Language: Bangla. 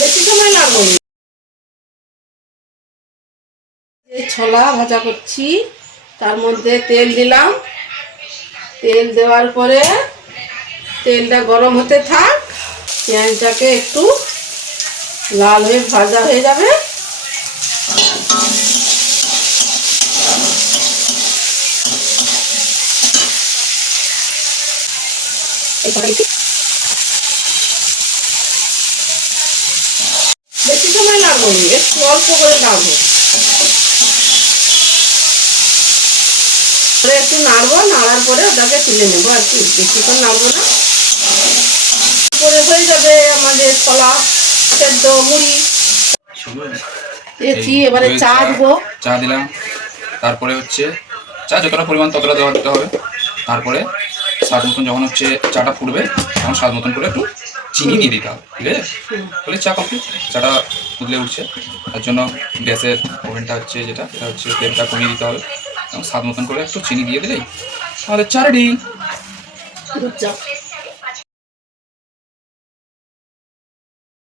বেশি সময় লাগবে। এই ছোলা ভাজা করছি, তার মধ্যে তেল দিলাম। তেল দেওয়ার পরে তেলটা গরম হতে থাক, পেঁয়াজটাকে একটু লাল হয়ে ভাজা হয়ে যাবে। বেশি সময় লাগবে, একটু অল্প করে লাগবে। একটু নাড়বো, নাড়ার পরে ওটাকে তুলে নেবো আর কি, বেশিক্ষণ নাড়বো না। পরে হয়ে যাবে আমাদের ছোলা সেদ্ধ মুড়ি। এবারে চা দেবো। চা দিলাম, তারপরে হচ্ছে চা যতটা পরিমাণ ততটা দিতে হবে। তারপরে স্বাদ মতন যখন হচ্ছে চাটা ফুটবে তখন স্বাদ মতন করে একটু চিনি দিয়ে দিতে হবে, ঠিক আছে? বলে চা কমপ্লিট। চাটা উতলে উঠছে, তার জন্য গ্যাসের ওভেনটা হচ্ছে যেটা হচ্ছে তেলটা কমিয়ে দিতে হবে এবং স্বাদ মতন করে একটু চিনি দিয়ে দিলেই আমাদের চা রেডি।